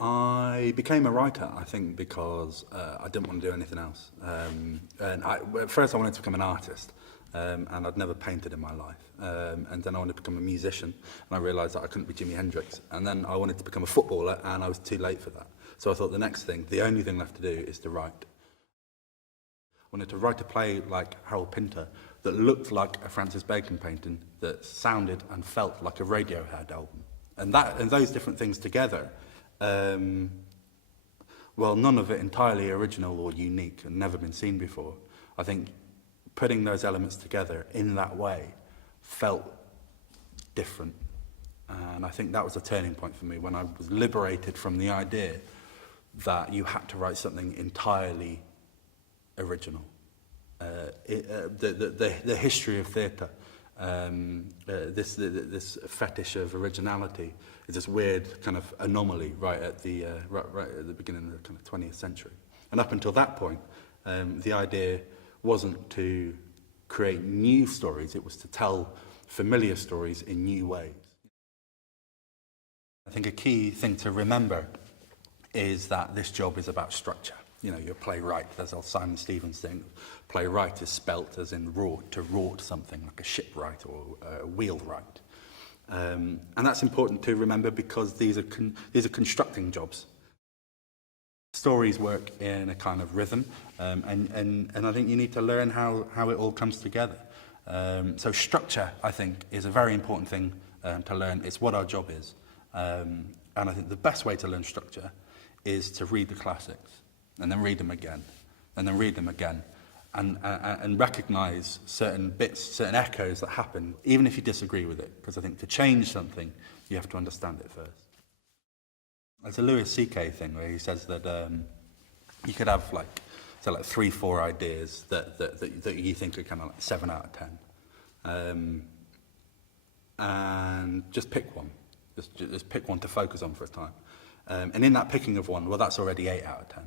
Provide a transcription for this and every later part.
I became a writer, I think, because I didn't want to do anything else. At first I wanted to become an artist, and I'd never painted in my life. And then I wanted to become a musician, and I realised that I couldn't be Jimi Hendrix. And then I wanted to become a footballer, and I was too late for that. So I thought the next thing, the only thing left to do is to write. I wanted to write a play like Harold Pinter that looked like a Francis Bacon painting, that sounded and felt like a Radiohead album. And those different things together, well, none of it entirely original or unique and never been seen before. I think putting those elements together in that way felt different. And I think that was a turning point for me when I was liberated from the idea that you had to write something entirely original. The history of theatre, this fetish of originality is this weird kind of anomaly right at the beginning of the kind of 20th century. And up until that point, the idea wasn't to create new stories, it was to tell familiar stories in new ways. I think a key thing to remember is that this job is about structure. You know, you're a playwright, there's old Simon Stevens thing. Playwright is spelt as in wrought, to wrought something, like a shipwright or a wheelwright. And that's important to remember because these are constructing jobs. Stories work in a kind of rhythm, and I think you need to learn how it all comes together. So structure, I think, is a very important thing to learn. It's what our job is. And I think the best way to learn structure is to read the classics, and then read them again, and then read them again, and recognise certain bits, certain echoes that happen, even if you disagree with it, because I think to change something, you have to understand it first. There's a Louis C.K. thing where he says that you could have like 3-4 ideas that you think are kind of like 7 out of 10, and just pick one. Just pick one to focus on for a time. And in that picking of one, well, that's already 8 out of 10.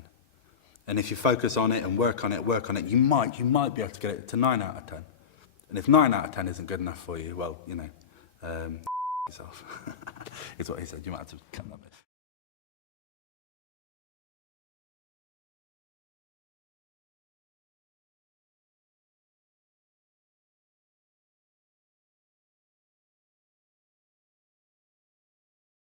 And if you focus on it and work on it, you might be able to get it to 9 out of 10. And if 9 out of 10 isn't good enough for you, well, you know, yourself, is what he said. You might have to cut that bit.